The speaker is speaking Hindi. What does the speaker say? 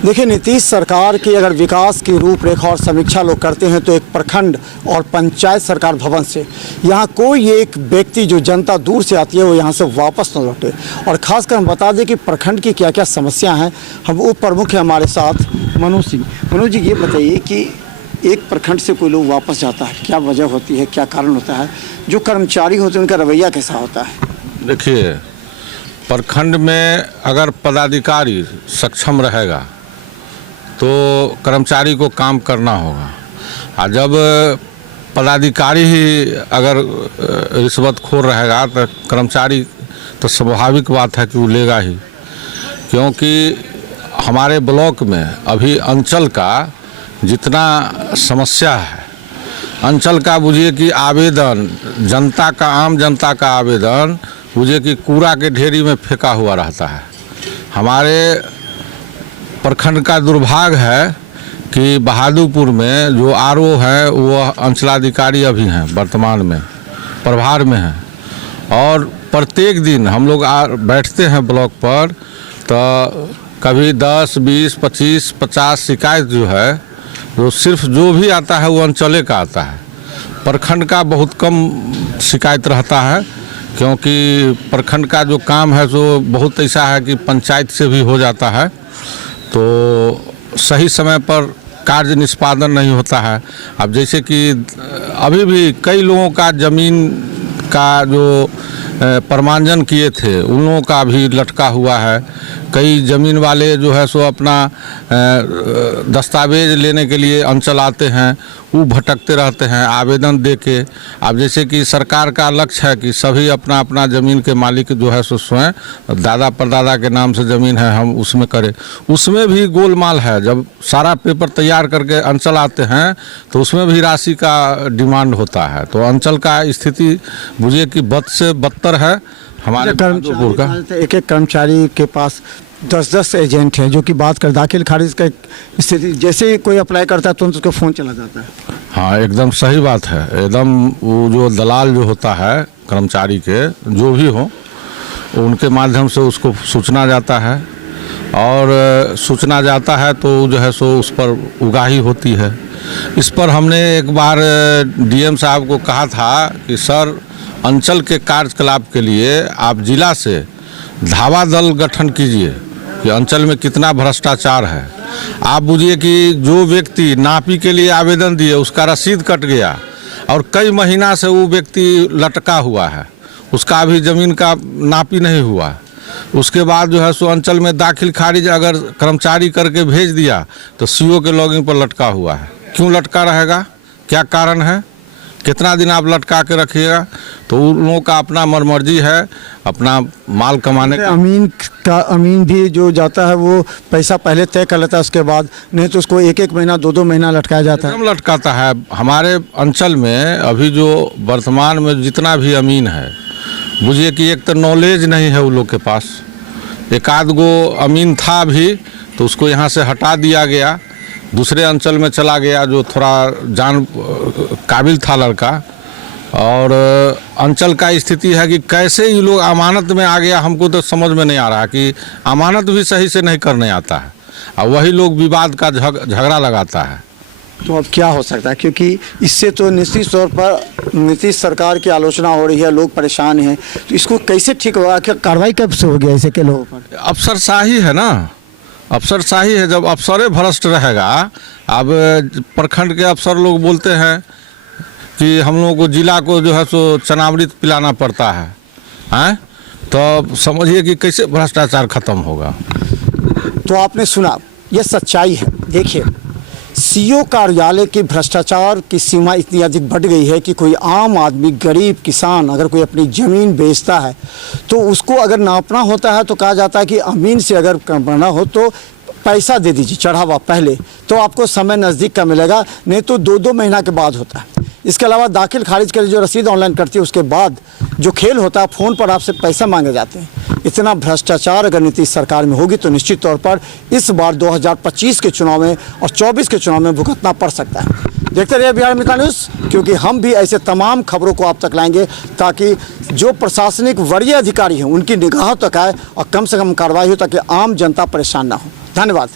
देखिए, नीतीश सरकार की अगर विकास की रूपरेखा और समीक्षा लोग करते हैं तो एक प्रखंड और पंचायत सरकार भवन से यहाँ कोई एक व्यक्ति जो जनता दूर से आती है वो यहाँ से वापस न लौटे। और ख़ासकर हम बता दें कि प्रखंड की क्या क्या समस्या हैं। हम उप प्रमुख हैं हमारे साथ मनोज सिंह। मनोज जी, ये बताइए कि एक प्रखंड से कोई लोग वापस जाता है, क्या वजह होती है, क्या कारण होता है? जो कर्मचारी होते हैं उनका रवैया कैसा होता है? देखिए, प्रखंड में अगर पदाधिकारी सक्षम रहेगा तो कर्मचारी को काम करना होगा। और जब पदाधिकारी ही अगर रिश्वतखोर रहेगा तो कर्मचारी तो स्वाभाविक बात है कि वो लेगा ही, क्योंकि हमारे ब्लॉक में अभी अंचल का जितना समस्या है, अंचल का बुझिए कि आवेदन जनता का, आम जनता का आवेदन बुझिए कि कूड़ा के ढेरी में फेंका हुआ रहता है। हमारे प्रखंड का दुर्भाग्य है कि बहादुरपुर में जो आरओ है वो अंचलाधिकारी अभी हैं, वर्तमान में प्रभार में हैं। और प्रत्येक दिन हम लोग बैठते हैं ब्लॉक पर तो कभी 10, 20, 25, 50 शिकायत जो है, जो सिर्फ जो भी आता है वो अंचले का आता है। प्रखंड का बहुत कम शिकायत रहता है, क्योंकि प्रखंड का जो काम है सो बहुत ऐसा है कि पंचायत से भी हो जाता है, तो सही समय पर कार्य निष्पादन नहीं होता है। अब जैसे कि अभी भी कई लोगों का ज़मीन का जो प्रमाणन किए थे उन लोगों का भी लटका हुआ है। कई ज़मीन वाले जो है सो अपना दस्तावेज लेने के लिए अंचल आते हैं, वो भटकते रहते हैं आवेदन दे के। अब जैसे कि सरकार का लक्ष्य है कि सभी अपना अपना ज़मीन के मालिक जो है सो स्वयं दादा परदादा के नाम से ज़मीन है हम उसमें करें। उसमें भी गोलमाल है। जब सारा पेपर तैयार करके अंचल आते हैं तो उसमें भी राशि का डिमांड होता है। तो अंचल का स्थिति बुझिए कि बद से बदतर है। हमारे कर्मचारी का एक कर्मचारी के पास 10-10 एजेंट हैं, जो कि बात कर दाखिल खारिज का स्थिति, जैसे ही कोई अप्लाई करता है तुरंत उसको फ़ोन चला जाता है। हाँ, एकदम सही बात है। एकदम वो जो दलाल जो होता है कर्मचारी के, जो भी हो, उनके माध्यम से उसको सूचना जाता है और सूचना जाता है तो जो है सो उस पर उगाही होती है। इस पर हमने एक बार डीएम साहब को कहा था कि सर, अंचल के कार्यकलाप के लिए आप जिला से धावा दल गठन कीजिए कि अंचल में कितना भ्रष्टाचार है। आप बुझिए कि जो व्यक्ति नापी के लिए आवेदन दिए उसका रसीद कट गया और कई महीना से वो व्यक्ति लटका हुआ है, उसका अभी ज़मीन का नापी नहीं हुआ। उसके बाद जो है सो अंचल में दाखिल खारिज अगर कर्मचारी करके भेज दिया तो सीओ के लॉगिंग पर लटका हुआ है। क्यों लटका रहेगा, क्या कारण है, कितना दिन आप लटका के रखिएगा? तो उन लोगों का अपना मर्जी है, अपना माल कमाने का। अमीन भी जो जाता है वो पैसा पहले तय कर लेता है, उसके बाद नहीं तो उसको 1-1 महीना 2-2 महीना लटकाया जाता है। लटकाता है। हमारे अंचल में अभी जो वर्तमान में जितना भी अमीन है, बुझिए कि एक तो नॉलेज नहीं है उन लोग के पास। एक आध गो अमीन था भी तो उसको यहाँ से हटा दिया गया, दूसरे अंचल में चला गया जो थोड़ा जान काबिल था लड़का। और अंचल का स्थिति है कि कैसे ये लोग अमानत में आ गया, हमको तो समझ में नहीं आ रहा कि अमानत भी सही से नहीं करने आता है और वही लोग विवाद का झगड़ा लगाता है। तो अब क्या हो सकता है, क्योंकि इससे तो निश्चित तौर पर नीतीश सरकार की आलोचना हो रही है, लोग परेशान हैं, तो इसको कैसे ठीक होगा? क्या कार्रवाई कब से हो गया ऐसे के लोगों पर? अफसरशाही है ना, अफसरशाही है। जब अफसर भ्रष्ट रहेगा, अब प्रखंड के अफसर लोग बोलते हैं कि हम लोगों को जिला को जो है सो चनामृत पिलाना पड़ता है, तो समझिए कि कैसे भ्रष्टाचार खत्म होगा। तो आपने सुना, ये सच्चाई है। देखिए, सीओ कार्यालय के भ्रष्टाचार की सीमा इतनी अधिक बढ़ गई है कि कोई आम आदमी, गरीब किसान अगर कोई अपनी ज़मीन बेचता है तो उसको अगर नापना होता है तो कहा जाता है कि अमीन से अगर करना हो तो पैसा दे दीजिए चढ़ावा पहले, तो आपको समय नज़दीक का मिलेगा, नहीं तो 2-2 महीना के बाद होता है। इसके अलावा दाखिल खारिज के लिए जो रसीद ऑनलाइन करती है उसके बाद जो खेल होता है, फ़ोन पर आपसे पैसा मांगे जाते हैं। इतना भ्रष्टाचार अगर नीतीश सरकार में होगी तो निश्चित तौर पर इस बार 2025 के चुनाव में और 24 के चुनाव में भुगतना पड़ सकता है। देखते रहिए बिहार मित्र न्यूज़, क्योंकि हम भी ऐसे तमाम खबरों को आप तक लाएंगे ताकि जो प्रशासनिक वरीय अधिकारी हैं उनकी निगाहों तक आए और कम से कम कार्रवाई हो ताकि आम जनता परेशान ना हो। धन्यवाद।